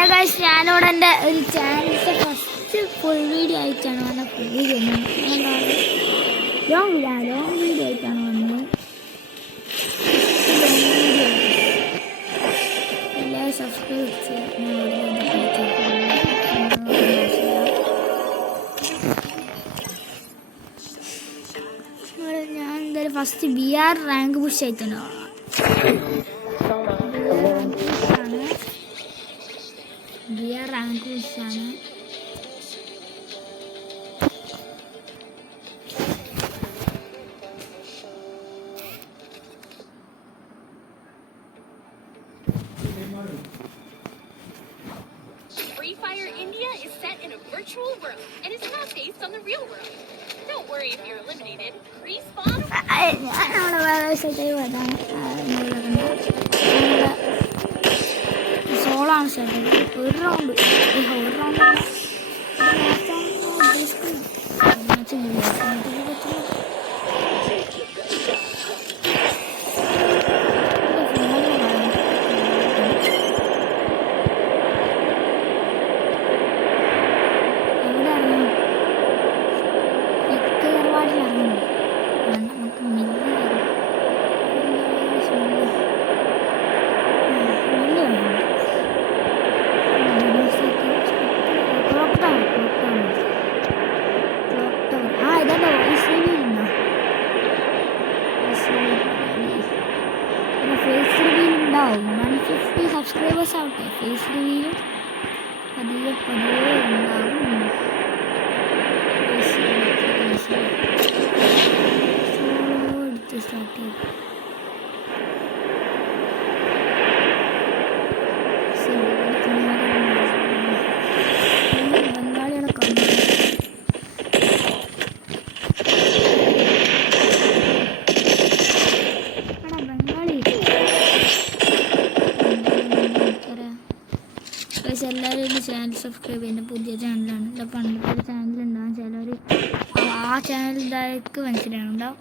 Hello guys, ഞാനിവിടെ എൻ്റെ ഒരു ചാനലിൻ്റെ ഫസ്റ്റ് ഫുൾ വീഡിയോ ആയിട്ടാണ് വന്നത്. ഫുൾ വീഡിയോ ലോങ് വീഡിയോ ആയിട്ടാണ് വന്നത്. എല്ലാവരും സബ്സ്ക്രൈബ് ഞാൻ എന്തായാലും ഫസ്റ്റ് BR റാങ്ക് പുഷ് ആയിട്ടാണ്. Rank പുഷാണ്. Free Fire India is set in a virtual world and is not based on the real world. Don't worry if you're eliminated. Respawn. സോളാണ് ചേട്ടൻ. ഒരു round face reveal ഉണ്ടാവും. 150 subscribers ആവട്ടെ. Face റിവീലും പതിയെ ഉണ്ടാവും. എടുത്ത് start ചെയ്തു. ബംഗാളികളെ കാണുന്നു. എല്ലാവരും എൻ്റെ ചാനൽ സബ്സ്ക്രൈബ് ചെയ്യുന്ന പുതിയ ചാനലാണ്. എൻ്റെ പണ്ടത്തെ ഒരു ചാനലുണ്ടാകും. ചിലർ ആ ചാനലിലേക്ക് മനസ്സിലാകുന്നുണ്ടാവും.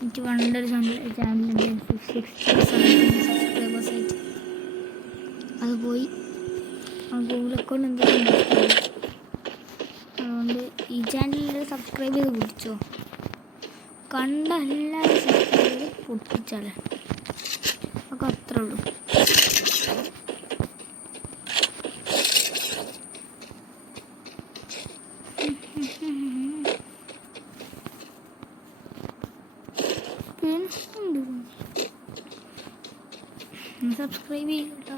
എനിക്ക് പണ്ടൊരു ചാനലുണ്ട് 60-70 സബ്സ്ക്രൈബേഴ്സ് ആയിട്ട്. അത് പോയി ഗൂഗിൾ അക്കൗണ്ട് എന്തെങ്കിലും. അതുകൊണ്ട് ഈ ചാനലിൽ സബ്സ്ക്രൈബ് ചെയ്ത് പിടിച്ചോ. കണ്ട എല്ലാവരും സബ്സ്ക്രൈബ് ചെയ്ത് പൊട്ടിച്ചാലേ ഒക്കെ അത്രേ ഉള്ളൂ. സബ്സ്ക്രൈബ് ചെയ്യട്ടോ.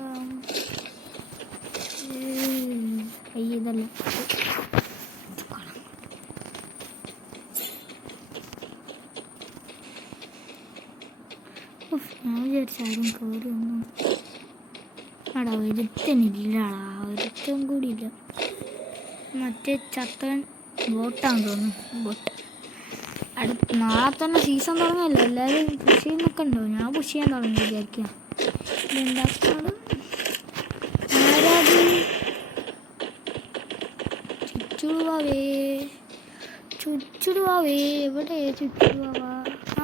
ഇതല്ല ഞാൻ വിചാരിച്ചാലും കയറി ഒന്നും അടാ ഒരുത്തനില്ലടാ. ഒരുത്തം കൂടി ഇല്ല. മറ്റേ ചത്തവൻ ബോട്ടാന്ന് തോന്നുന്നു. ബോട്ട് നാളെ തന്നെ സീസൺ തുടങ്ങിയല്ലോ. എല്ലാവരും പുഷ് ചെയ്യുന്നൊക്കെ ഉണ്ടോ? ഞാൻ പുഷ് ചെയ്യാൻ തുടങ്ങി വിചാരിക്കാം. ഇതെന്താക്കാണ് ആരാത്? ചുച്ചുടുവാവേ എവിടെ? ചുച്ചുടുവാ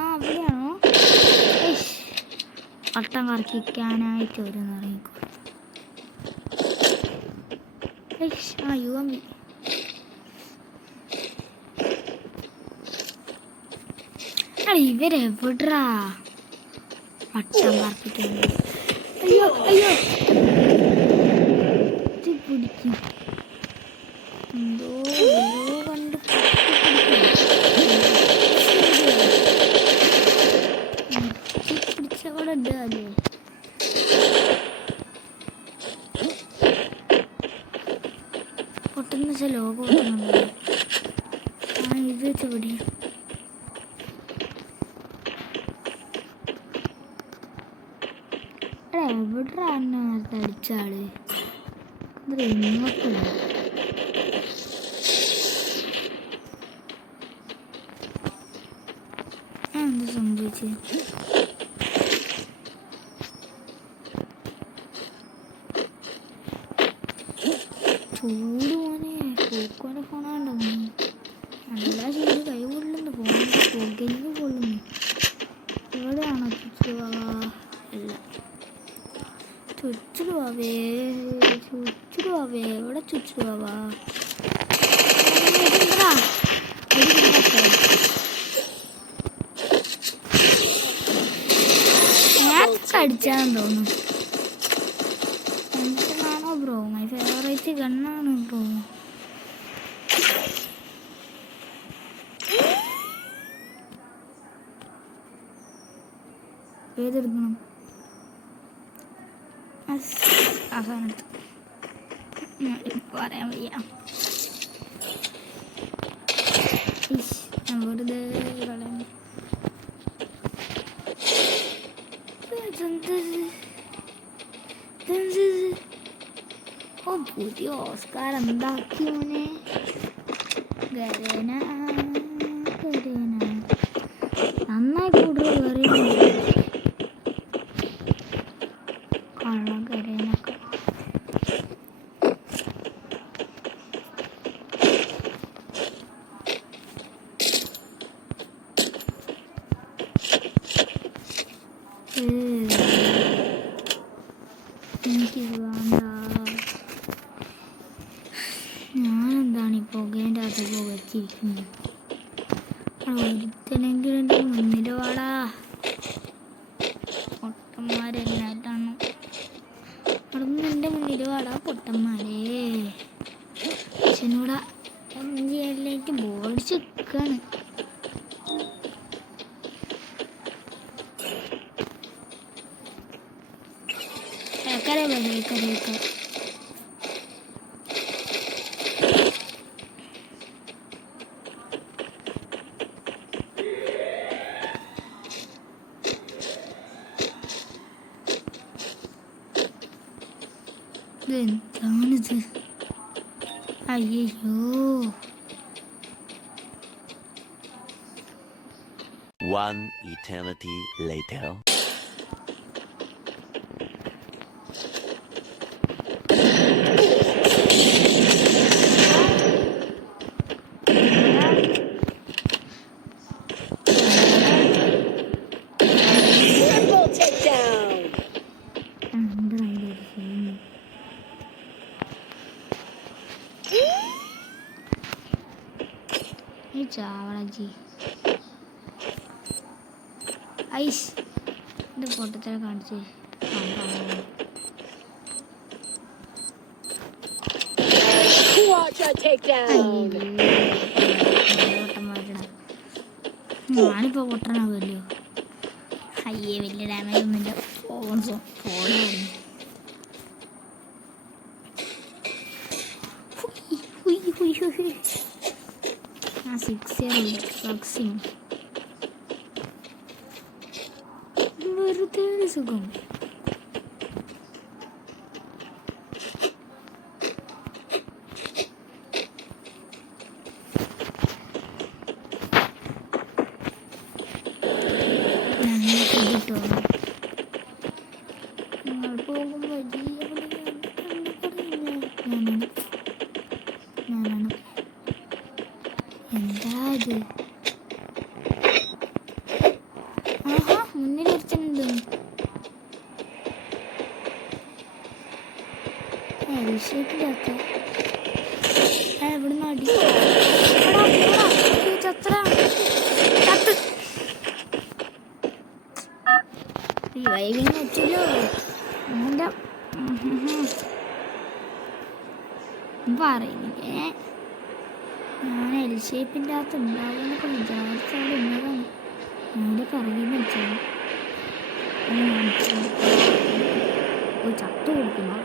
അവിടെയാണോ? വട്ടം കറക്കിക്കാനായിട്ട് വരുന്ന ഇറങ്ങിക്കോ. UMB ഇവരെവിടാ വട്ടം കറപ്പിക്കാൻ? അയ്യോ പിടിക്കും. എന്തോ കണ്ട് പിടിച്ചവിടെ ഉണ്ട്. അല്ലേ പൊട്ടുന്ന വെച്ചാൽ ലോകം പൊട്ടുന്നുണ്ടല്ലോ. ഇത് വെച്ച പിടിയും എവിടെ നേരത്തെ അടിച്ചാള് ഇങ്ങോട്ടില്ല. എന്ത് സംഭവിച്ചു? ചൂട് മോനെ പോക്കോനെ ഫോണാണ്ടോ? നല്ല ചൂട് കൈ പൊള്ളുന്നു. ഫോണിൻ്റെ പുകഞ്ഞ് പൊള്ളുന്നു. ഇവിടെയാണോ ചുറ്റുവാ? അല്ല ചുച്ചിടുവാവേ എവിടെ ചുച്ചിടുവാ അടിച്ചാന്ന് തോന്നുന്നു. എന്താണോ ബ്രോ, മൈ ഫേവറേറ്റ് ഗണ്ണാണ് ബ്രോ. ഏതെടുക്കണം? അവസാനം പറയാൻ വയ്യ. വെറുതെ കളയുന്നു. ഓ പുതിയ ഓസ്കാർ എന്താക്കി മോനെ. ഗരേന നന്നായി കൂടുതൽ കയറിയുണ്ട്. കള്ള ഗരേനൊക്കെ എനിക്കിത് വേണ്ട. ഞാനെന്താണ് ഈ പുകേൻ്റെ അകത്ത് പുകച്ചിരിക്കുന്നത്? ഒരുത്തനെങ്കിലും എൻ്റെ മുന്നിൽ വാടാ. പൊട്ടന്മാരെല്ലായിട്ടാണ് അവിടുന്ന് എൻ്റെ മുന്നിൽ വാടാ പൊട്ടന്മാരെ. അച്ഛനൂടെ എല്ലാം ബോർഡിച്ച് നിൽക്കുകയാണ്. എന്താണിത്? അയ്യോ. One eternity later. ചാവളജി ഐസ് ഇത് പൊട്ടത്തിനെ കാണിച്ച് ഞാനിപ്പോ പൊട്ടനാവുമല്ലോ. അയ്യേ വലിയ ഡാമേജ് ഒന്നുമില്ല. ഫോണായിരുന്നു ആ 6 ഫ്ലക്സിങ് വെറുതെ ഒരു സുഖം. എന്താ ഇത്? ആഹാ മുന്നിൽ ഒരുത്തനുണ്ട്. എവിടുന്ന് അടി വൈകിന് വെച്ചല്ലോ. പറയുന്നില്ലേ ഞാൻ എൽ ഷേപ്പിൻ്റെ അകത്ത് ഉണ്ടാകുന്നൊക്കെ വിചാരിച്ചാൽ ഇന്നതാണ് അതിൻ്റെ പിറകിൽ നിന്ന് വെച്ചാൽ ഒരു ചത്ത് കൊടുക്കുന്നു.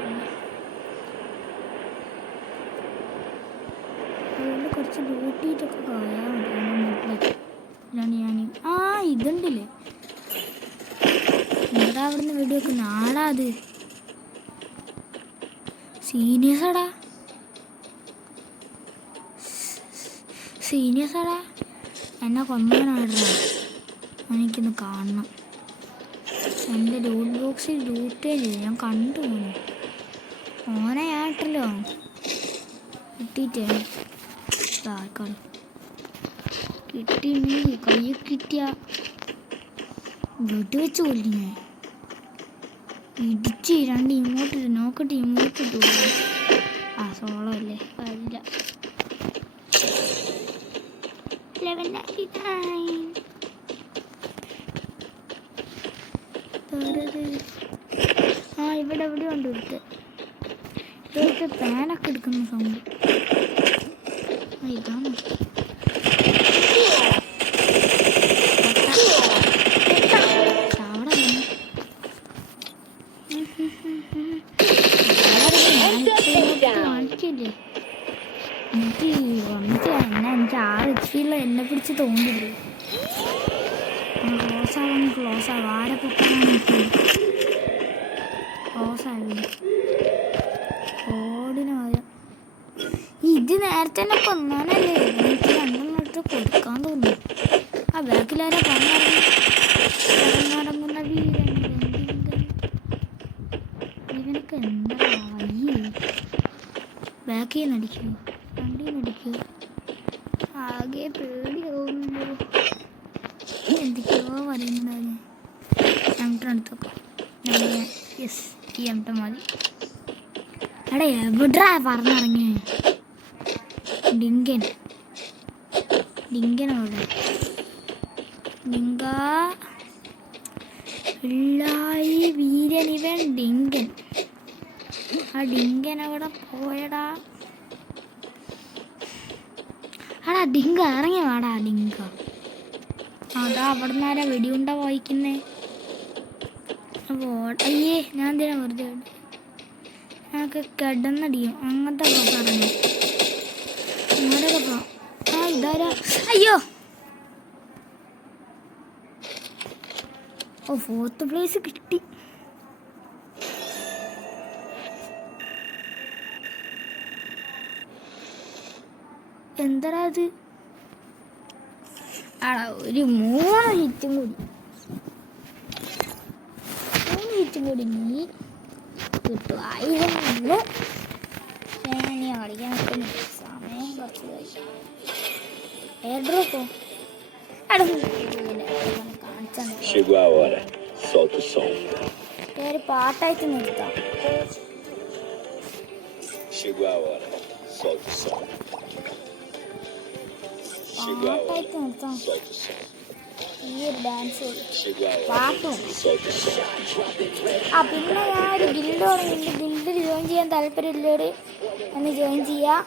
അതുകൊണ്ട് കുറച്ച് ലൂട്ടിയിട്ടൊക്കെ കളയാൻ മതി എൻ്റെ വീട്ടിലേക്ക്. അല്ലാണ്ട് ഞാൻ ഇതുണ്ടല്ലേ ഇവിടെ അവിടുന്ന് വീഡിയോ ഒക്കെ നാളാ അത് സീനിയേഴ്സാടാ എന്നെ കൊന്നാനാടാ. എനിക്കൊന്ന് കാണണം. എൻ്റെ ലൂട്ട് ബോക്സിൽ ലൂട്ടേ ചെയ്തു ഞാൻ കണ്ടു. ഓനെ ആയിട്ടല്ലോ കിട്ടിയിട്ടേ ആൾക്കാർ കിട്ടി കയ്യിൽ കിട്ടിയ വെടി വെച്ച് കൊല്ലിനെ. ഇടിച്ച് രണ്ട് ഇങ്ങോട്ടിട്ട് നോക്കട്ടെ, ഇങ്ങോട്ടിട്ടു. ആ സോളോ അല്ലേ, അല്ല. 1199. ആ ഇവിടെ എവിടെയോ ഉണ്ട് ഇവിടുത്തെ പാനൊക്കെ എടുക്കുന്ന സൗണ്ട്. ഇതാണ് കാണിക്കില്ലേ എനിക്ക് വന്നിട്ട് എന്നെ 6 HP എന്നെ പിടിച്ച് തോന്നില്ലേ. ക്ലോസ് ആവാൻ ക്ലോസ് ആവും. ആരെ പൊക്കാനാണ് ക്ലോസ് ആവില്ല. ഓടിന് പോയ ഇത് നേരത്തെ തന്നെ കൊന്നാനല്ലേ. എനിക്ക് 2 എടുത്ത് കൊടുക്കാൻ തോന്നി. ആ ബാക്കിലാരെ പറഞ്ഞിറങ്ങുന്ന വീരൻ ഇവനൊക്കെ എന്താ ബാക്കിൽ നിന്ന് അടിക്കുമോ, വണ്ടിയിൽ നിന്ന് അടിക്കുമോ? ആകെ പേടിയാവുന്നു. എന്തൊക്കെയോ പറയുന്നുണ്ടായിരുന്നു. എടുത്തോക്കാം. യെസ്, ഈ എംട്ട മതി. എടാ എവിടാ പറഞ്ഞിറങ്ങിയ ഡിങ്കൻ അവിടെ ഡിങ്കായി വീരൻ ഇവൻ ഡിങ്കൻ. ആ ഡിങ്കൻ അവിടെ പോയടാ. ആടാ ഡിങ്ക ഇറങ്ങി വാടാ ഡിങ്ക. അതാ അവിടെ നിന്നാരാ വെടിയുണ്ട വായിക്കുന്നേ. അയ്യേ ഞാൻ എന്തിനാ വെറുതെ ഞങ്ങൾക്ക് കിടന്നടിയും അങ്ങനത്തെ പറഞ്ഞു അങ്ങോട്ടൊക്കെ പോവാം. ആ ഇതാരാ? അയ്യോ ഓ 4th പ്ലേസ് കിട്ടി. എന്താ അത്? ആടാ ഒരു 3 ഹിറ്റും കൂടി നീ കിട്ടുമായിരുന്നു. നീ കളിക്കാൻ നിൽക്കുന്നില്ല, സമയം കുറച്ച് കഴിച്ചു. എയർ ഡ്രോപ്പോ കാണിച്ചാൽ പാട്ടായിട്ട് നിർത്താം. പാട്ടായിട്ട് നിർത്താം. ഈ ഒരു ഡാൻസ് പാട്ടും. ആ പിന്നെ ഞാൻ ഒരു ഗിൽഡ് തുടങ്ങിയിട്ട് ഗിൽഡിൽ ജോയിൻ ചെയ്യാൻ താല്പര്യമില്ലവർ എന്ന് ജോയിൻ ചെയ്യാം.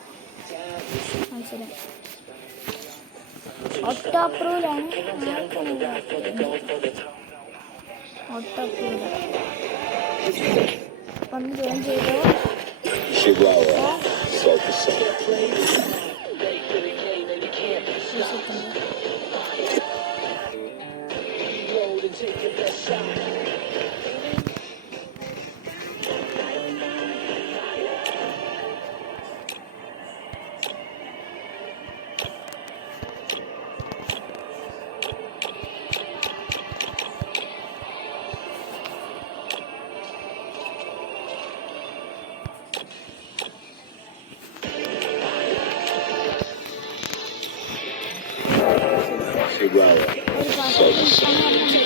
മനസ്സിലായി. ഓട്ടോ അപ്രൂവലാണ്. ഓട്ടോ അപ്രൂവൽ ഒന്ന് ജോയിൻ ചെയ്തോ. ഒരു പാട്ട്